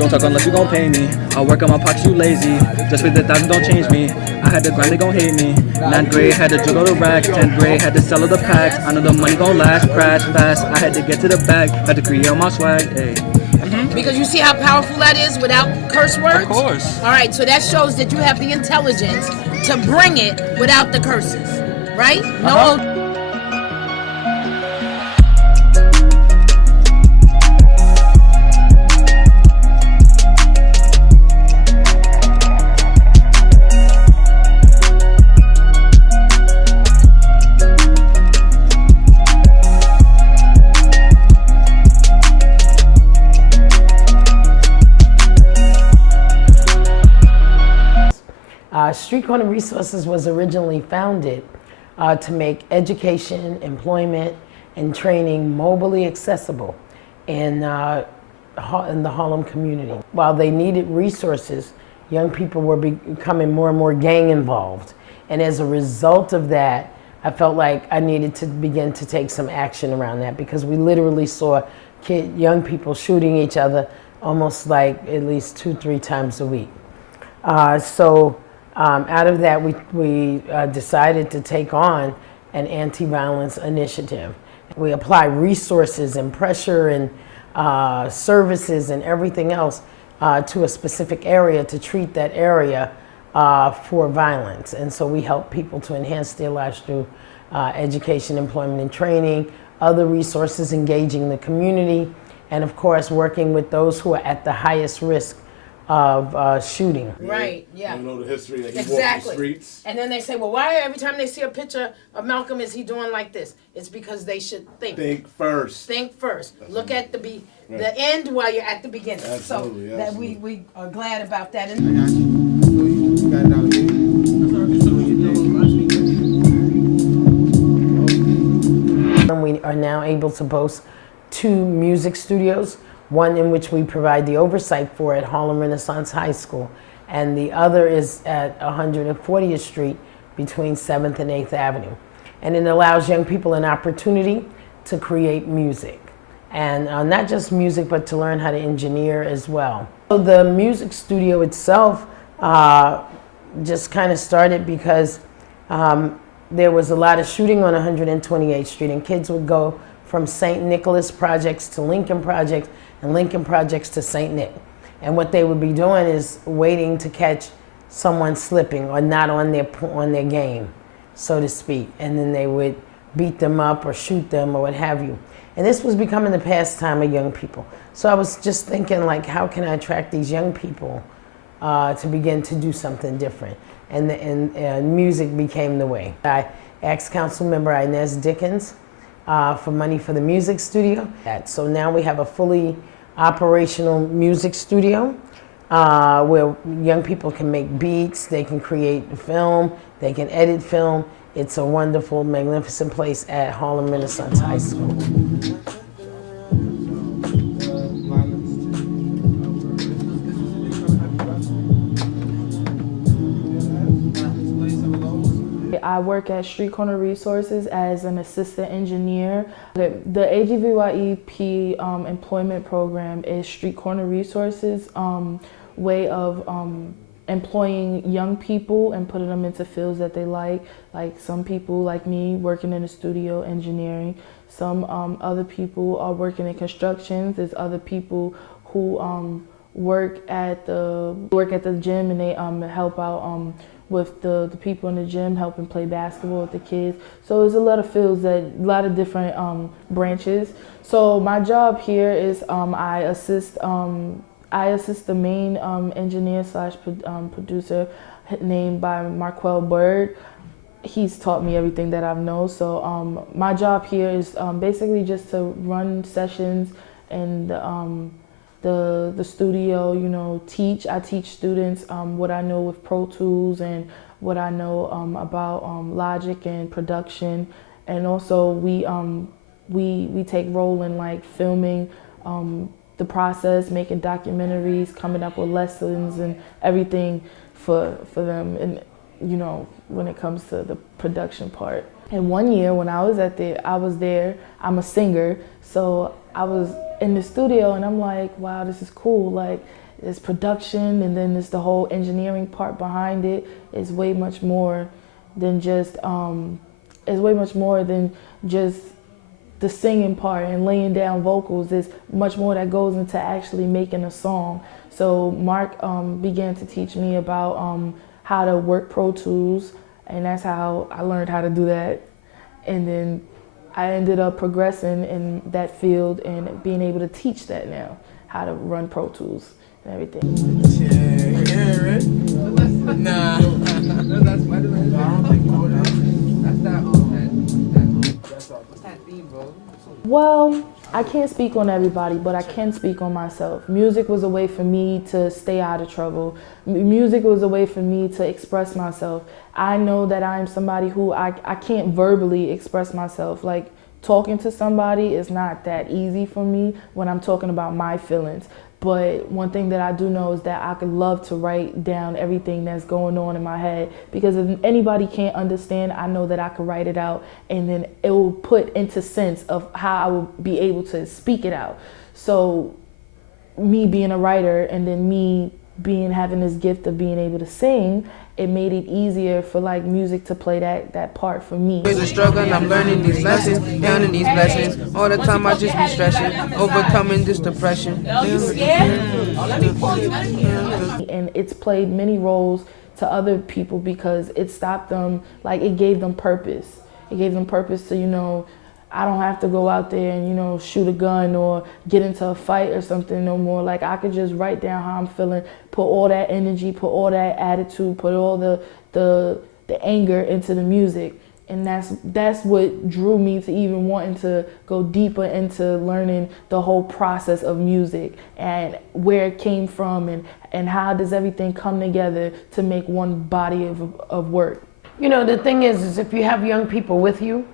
Don't talk unless you gon' pay me. I work on my pockets, you lazy. Just with the thousand don't change me. I had to grind, they gon' hate me. 9th grade, had to juggle the racks. 10th grade, had to sell all the packs. I know the money gon' last, crash fast. I had to get to the bag, had to create my swag. Hey. Because you see how powerful that is without curse words? Of course. All right, so that shows that you have the intelligence to bring it without the curses, right? No. Street Corner Resources was originally founded to make education, employment, and training mobilely accessible in the Harlem community. While they needed resources, young people were becoming more and more gang involved. And as a result of that, I felt like I needed to begin to take some action around that, because we literally saw young people shooting each other almost like at least 2-3 times a week. Out of that, we decided to take on an anti-violence initiative. We apply resources and pressure and services and everything else to a specific area to treat that area for violence. And so we help people to enhance their lives through education, employment, and training, other resources, engaging the community, and of course working with those who are at the highest risk of shooting. Right, yeah. You know the history that he walked the streets. And then they say, well, why every time they see a picture of Malcolm is he doing like this? It's because they should think. Think first. Think first. Look at the end while you're at the beginning. Absolutely, so that we are glad about that. We are now able to boast 2 music studios, one in which we provide the oversight for at Harlem Renaissance High School, and the other is at 140th Street between 7th and 8th Avenue. And it allows young people an opportunity to create music. And not just music, but to learn how to engineer as well. So the music studio itself just kind of started because there was a lot of shooting on 128th Street, and kids would go from St. Nicholas projects to Lincoln projects, and Lincoln projects to St. Nick. And what they would be doing is waiting to catch someone slipping or not on their game, so to speak. And then they would beat them up or shoot them or what have you. And this was becoming the pastime of young people. So I was just thinking, like, how can I attract these young people to begin to do something different? And music became the way. I asked Councilmember Inez Dickens for money for the music studio. So now we have a fully operational music studio where young people can make beats, they can create film, they can edit film. It's a wonderful, magnificent place at Harlem Renaissance High School. I work at Street Corner Resources as an assistant engineer. The AGVYEP employment program is Street Corner Resources' way of employing young people and putting them into fields that they like some people like me working in the studio engineering. Some other people are working in constructions. There's other people who work at the gym, and they help out with the people in the gym, helping play basketball with the kids. So there's a lot of fields, a lot of different branches. So my job here is I assist the main engineer / producer named by Marquel Bird. He's taught me everything that I've known. So my job here is basically just to run sessions and the studio, I teach students what I know with Pro Tools and what I know about Logic and production. And also we take role in like filming the process, making documentaries, coming up with lessons and everything for them, and when it comes to the production part. And one year when I was there, I'm a singer, so I was in the studio and I'm like, wow, this is cool. Like, it's production, and then there's the whole engineering part behind it. It's way much more than just the singing part and laying down vocals. There's much more that goes into actually making a song. So Mark began to teach me about how to work Pro Tools, and that's how I learned how to do that. And then I ended up progressing in that field and being able to teach that now, how to run Pro Tools and everything. Yeah, right? Nah. That's Spider-Man. I don't think you know that. What's that theme, bro? Well, I can't speak on everybody, but I can speak on myself. Music was a way for me to stay out of trouble. Music was a way for me to express myself. I know that I'm somebody who I can't verbally express myself. Like, talking to somebody is not that easy for me when I'm talking about my feelings. But one thing that I do know is that I could love to write down everything that's going on in my head, because if anybody can't understand, I know that I could write it out, and then it will put into sense of how I will be able to speak it out. So me being a writer and then me having this gift of being able to sing, it made it easier for like music to play that part for me. It's a struggle and I'm learning these lessons, counting these blessings. All the time I just be stressing, overcoming this depression. And it's played many roles to other people because it stopped them, like it gave them purpose. It gave them purpose to, you know, I don't have to go out there and, you know, shoot a gun or get into a fight or something no more. Like, I could just write down how I'm feeling, put all that energy, put all that attitude, put all the anger into the music. And that's what drew me to even wanting to go deeper into learning the whole process of music and where it came from and how does everything come together to make one body of work. You know, the thing is if you have young people with you,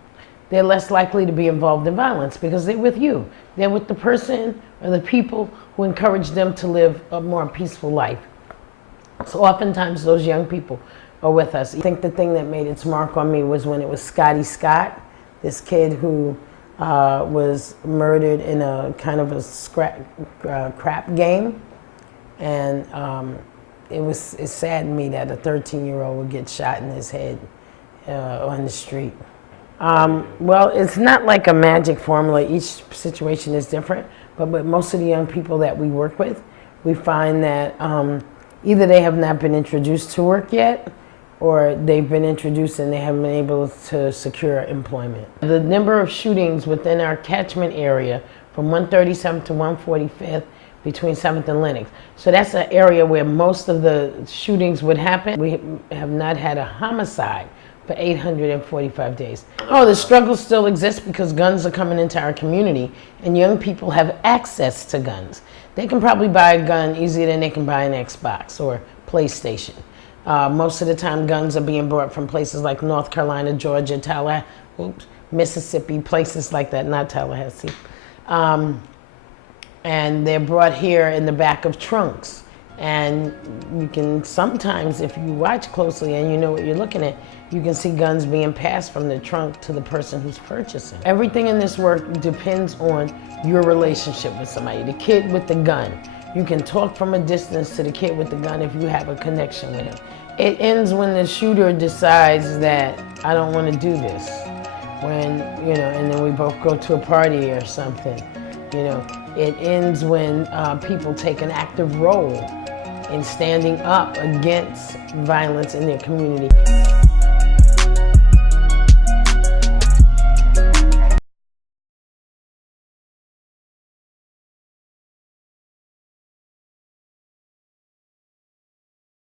they're less likely to be involved in violence because they're with you. They're with the person or the people who encourage them to live a more peaceful life. So oftentimes those young people are with us. I think the thing that made its mark on me was when it was Scotty Scott, this kid who was murdered in a kind of a crap game. And it saddened me that a 13-year-old would get shot in his head on the street. Well, it's not like a magic formula. Each situation is different, but most of the young people that we work with, we find that either they have not been introduced to work yet, or they've been introduced and they haven't been able to secure employment. The number of shootings within our catchment area from 137th to 145th between 7th and Lenox. So that's an area where most of the shootings would happen. We have not had a homicide for 845 days. Oh, the struggle still exists because guns are coming into our community and young people have access to guns. They can probably buy a gun easier than they can buy an Xbox or PlayStation. Most of the time guns are being brought from places like North Carolina, Georgia, Mississippi, places like that, not Tallahassee. And they're brought here in the back of trunks. And you can sometimes, if you watch closely and you know what you're looking at, you can see guns being passed from the trunk to the person who's purchasing. Everything in this work depends on your relationship with somebody. The kid with the gun, you can talk from a distance to the kid with the gun if you have a connection with him. It ends when the shooter decides that I don't want to do this. When, you know, and then we both go to a party or something, you know. It ends when people take an active role in standing up against violence in their community.